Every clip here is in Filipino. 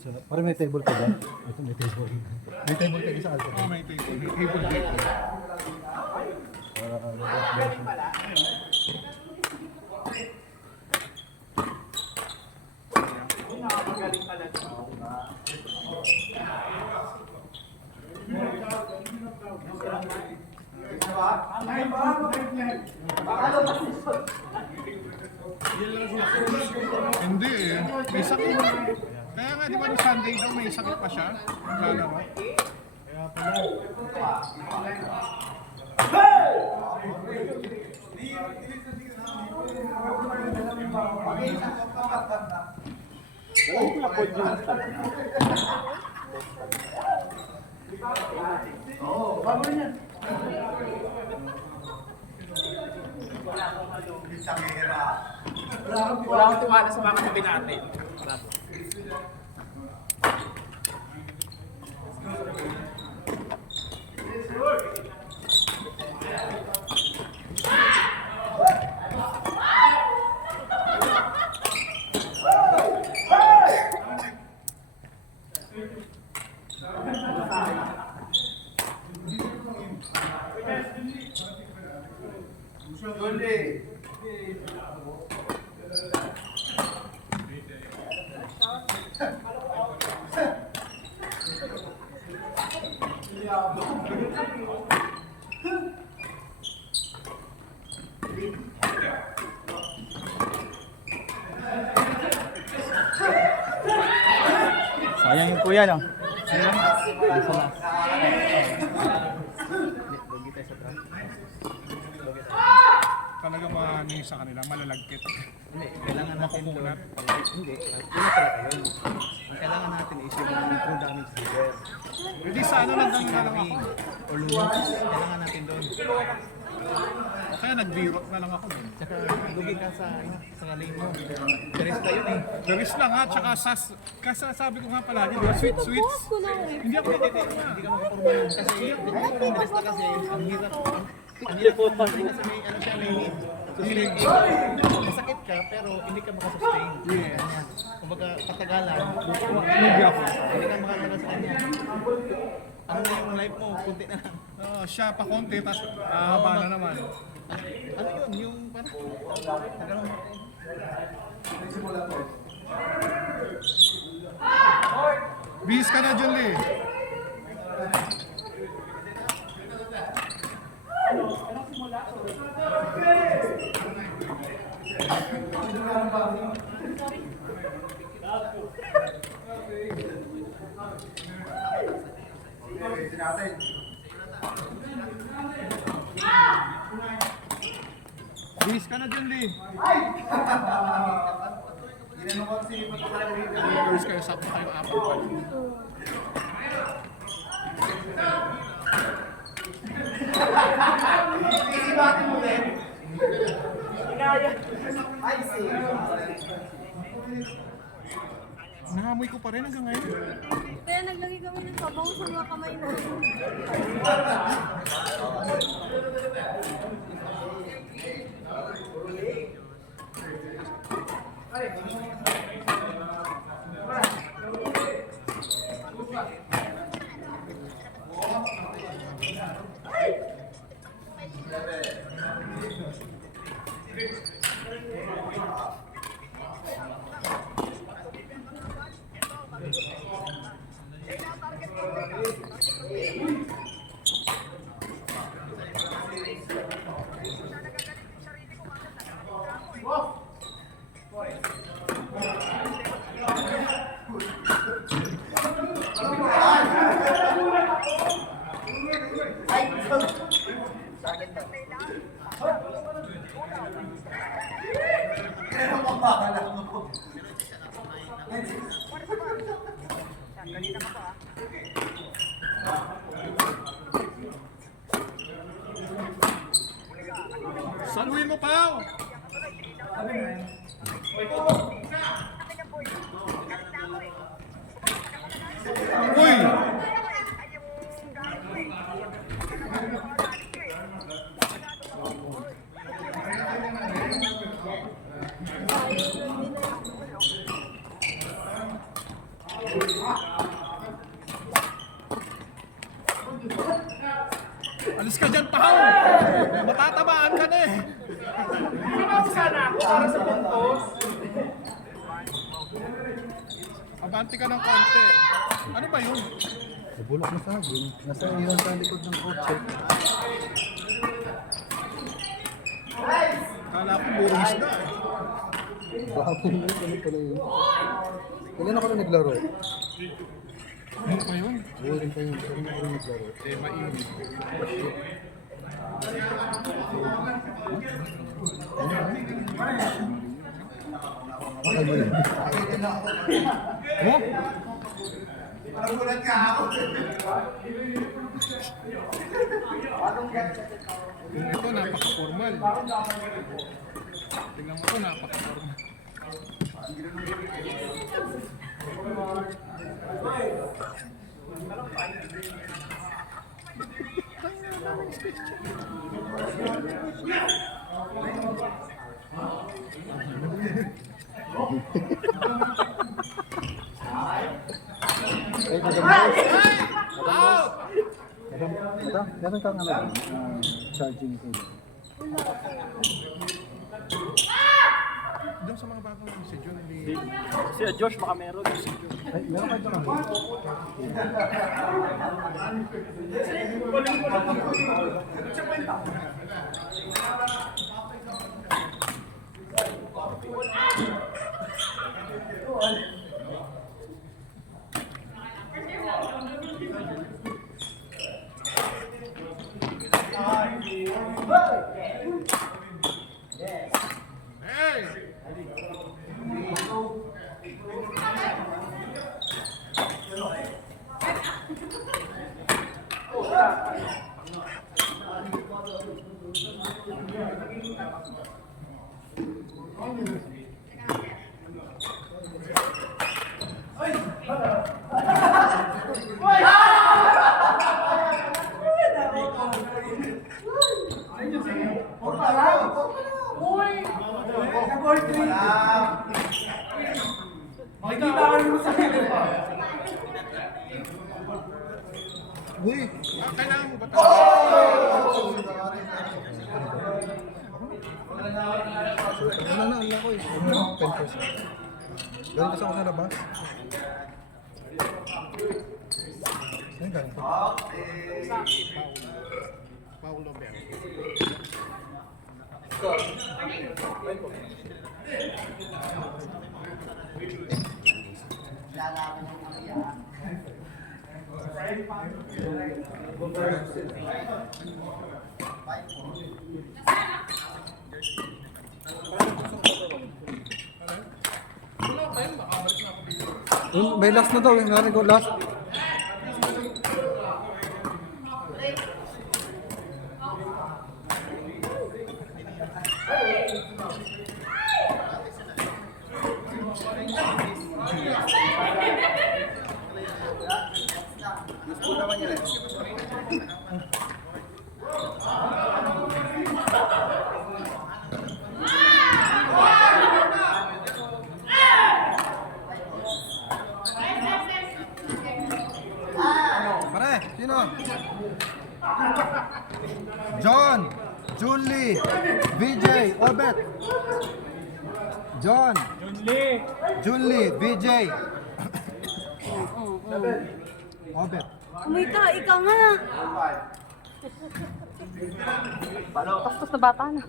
Parang may table ka dyan. Ito may table. May table ka sa alcohol. Oh, may table. May table dito. Hindi eh. May sakit. Kaya nga, di ba nung Sunday daw may sakit pa siya? Lalaro. Kaya pala. Wala akong tiwala sa mga katabi natin. Sayang yung kuya, no? Talaga ano yung sa kanila, malalagkit. Hindi, kailangan natin doon. Makukunat. Hindi, yun na talaga yun. Ang kailangan natin is yung true damage trigger. Hindi sa ano lang na lang ako. Or lumos, kailangan natin doon. Kaya nag-birot na lang ako dun. Tsaka lugi ka sa lane mo. Teres ka yun eh. Beris lang ha, tsaka sabi ko nga palagi, di ba, sweets. Hindi ako nakaporma. Hindi ka makaporma yun. Kasi teres na kasi, ang hirap. Ang hirap po kasi may ano siya, may hit. Masakit ka pero hindi ka makasustain. Yes. Kumbaga katagalan, Hindi ako. hindi ka makatagal sa kanya. Ano na yung life mo, kunti na lang. Siya pa konti, tapos haba na naman. Ano yun, yung parang Bihis ka na, John Lee. Bihis ka na, John Lee. Girls kayo, sakto kayo apple pie. Nangamoy ko pa rin hanggang ngayon. Kaya naglagay kami ng sabaw sa mga kamay na. Saluhin mo, Pao! Uy! Alis ka dyan, Pao! Matatabaan ka na eh! Tumawag sana ako para sa puntos. Abante ka ng konti. Ano ba yun? Nabulok na saging. Nasa ilan sa likod ng kotse. Kala ko puro isda eh. Baka po yun. Ano pala yun? Kailan ako na naglaro? Ano pa yun? Oo rin pa yun. Kailan ako na naglaro? Eh, mainit. Bakal mo yun? Oh? Ito, napaka-formal. Tingnan mo ito, napaka-formal. Ay, madam. Out! Madam, meron kang ano? Charging ko. Diyan sa mga bagong si John, Si Josh baka meron. Ay, meron kayo dyan ano? hey! Uy! Kailangan mo ba tayo? So, ano na, ano ko eh. 10%. Galing kasi ako sa labas. Saan galing ko? Paulo Bell. May last na daw, yung narinig ko last. Pare, sino? John, Julie, VJ, Obet. John, Julie, VJ. Obet. Kumita, ikaw nga. Tapos na bata na.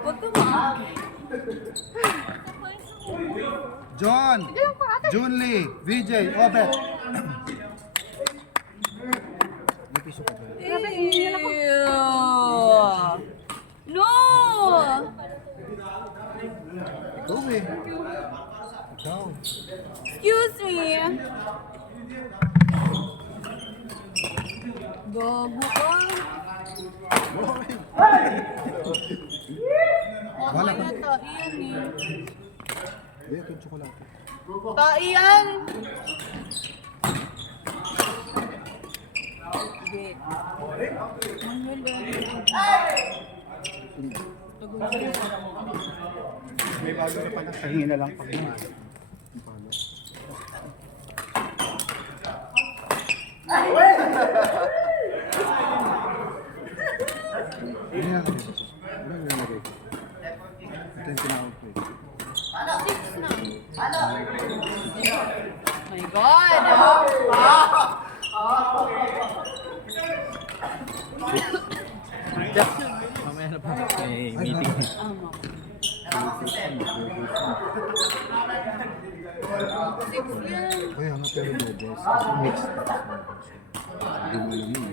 Huwag ka ba? John, Julie, VJ, Obet. May piso ka ba? Ew. No! Ikaw eh. Ikaw. Excuse me. Gago ka. Wala pa. Ay, nataiyan eh. Ito yung tsokolate. Taiyan! Hindi. May bago na pala. Kahingi na lang pag Ano yan? Ano yung nilagay? Ito yung tinawag ko eh. 6 na. My God! Mamaya na pa. May meeting. Ama. 6 yan. Kaya nga pero noodles. Kasi mixed tapos noodles. Hindi mo alam yun.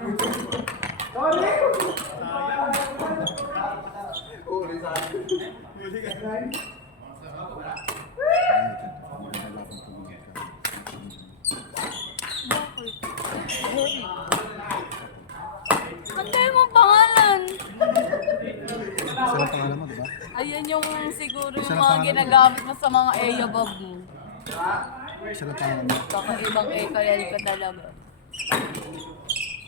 Engot. Antay mo pangalan. Isa lang pangalan mo, diba? Ayan yung siguro Isa yung lang mga pangalan. ginagamit mo sa mga A-above mo. Isa lang pangalan mo. Kakaibang A-kayal ka talaga.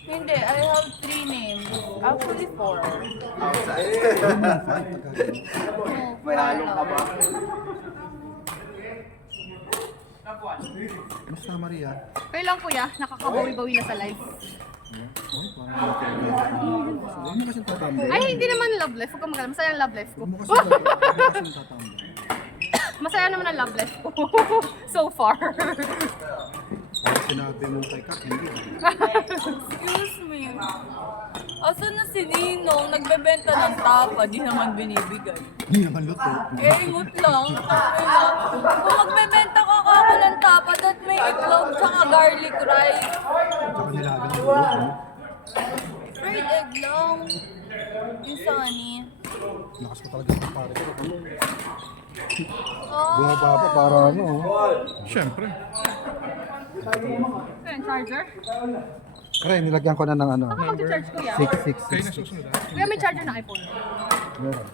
Hindi, I have 3 names. Actually 4. Ayun mo yung five pagkagaling. May halong ka ba? Basta Maria. Pero lang kuya, nakakabawi-bawi na sa life. Ay, parang nakakagaling. Huwag mo kasing tatambay. Ay, hindi naman love life. Huwag kang magkala. Masaya ang love life ko. Huwag mo kasing tatambay. Masaya naman ang love life ko. So far. Parang sinabi mo kay Kat, hindi. Excuse me. Asan na si Ninong? Nagbebenta ng tapa, di naman binibigay. Hindi naman luto. Eh, ingot lang. Kaya, kung magbebenta ka ako ng tapa, that may itlog tsaka garlic rice. Tsaka nilagang ng luto. Fried egg lang. Yung sunny. Lakas ko talaga sa pare ko. Oh, Bumaba pa para ano. Siyempre. Ito yung charger. Kaya nilagyan ko na ng ano. Ako mag-charge kuya. 666. Kayo na susunod ah. Kuya, may charger ng iPhone. Meron.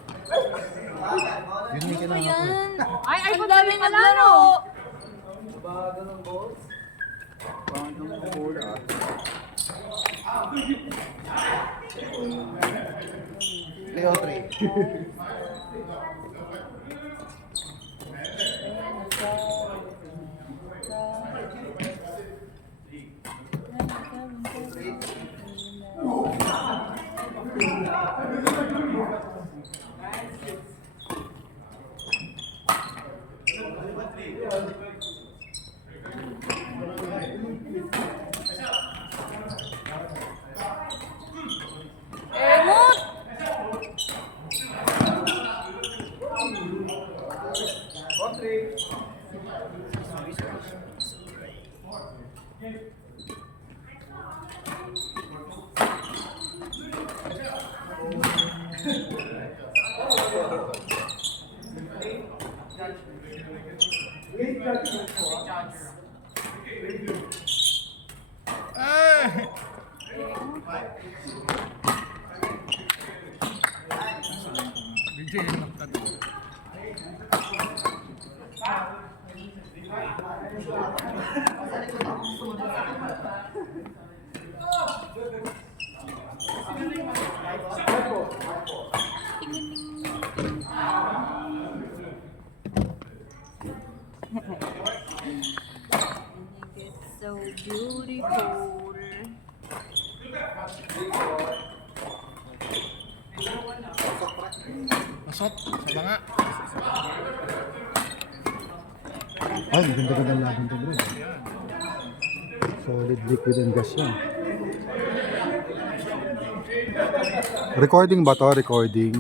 Yun yung ano kailangan ko. yan? Ay, Ang iPhone daming pala, naglaro. Leo 3. Engot! Ay! Bigyan yun ng tatlo. It's so beautiful. Pasok, sa banga. Ay, ganda-ganda ang laban to bro. Solid liquid and gas yan. Recording ba to? Recording.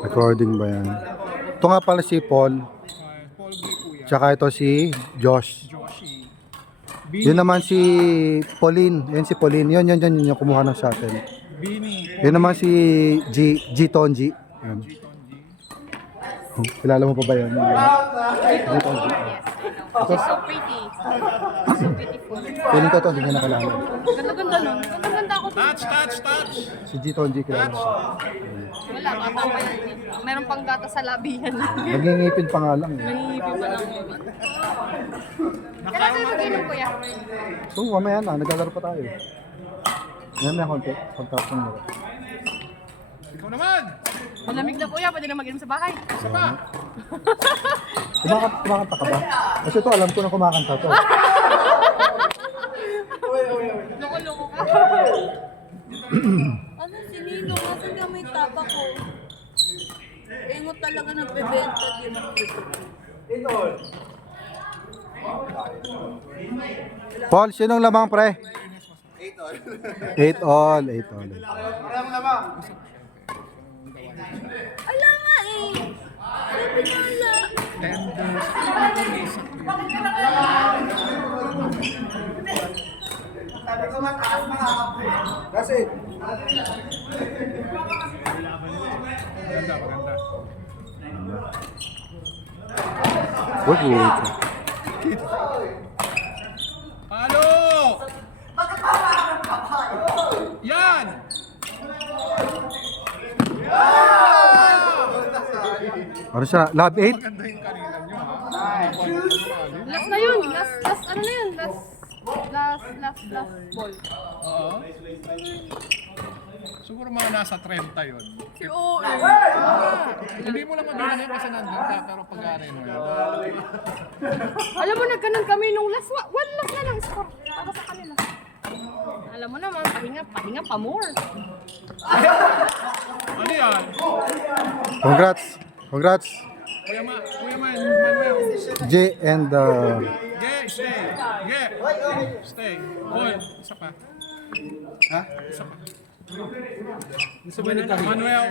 Recording ba yan? Ito nga pala si Paul. Paul B po yan. Tsaka ito si Josh. Joshi. Yun naman si Pauline. Yan si Pauline. Yun yung kumuha ng shuttle. Bini. Yun naman si G Tonji. Yan. Kilala mo pa ba yun? G Tonji. She's so pretty. So beautiful. Feeling ko to, hindi niya nakalala. Ganda-ganda nun. Ganda-ganda ako. Touch, touch, touch! Si G Tonji kilala mo. Wala, bata pa yan. Meron pang gata sa labi yan. Nagingipin pa nga lang. Eh. Nangihipi pa lang yun. Kailan tayo mag-inom kuya? So mamaya na, naglalaro pa tayo. Yan na konti. Pagtapos mo. Ikaw naman! Malamig na kuya, pwede na mag-inom sa bahay. Isa pa! Kumakanta ka ba? Kasi ito, alam ko na kumakanta to. Loko-loko ka. Ano si Ninong? Nasaan ka may tapa ko? Ingot talaga nagbebenta din. Paul, sinong lamang pre? 8 all. 8 all. Ala nga eh. Sabi na ala. Kasi, Maganda, maganda. wait. Palo! Yan! Ano siya? Lab 8? Maganda yung kanina nyo, ha? Last na yun. Last ano na yun? Last ball. Oo. Siguro mga nasa 30 yun. Si OE. Hindi mo lang mabilang yun kasi nandun ka, pero pag-aari mo yun. Alam mo, nagkanon kami nung last. One last na lang score. Para sa kanila. Alam mo naman, pahinga pa more. Ano yan? Congrats. Kuya Manuel. J and Stay. Stay. Paul, isa pa. Ha? Isa pa. Manuel.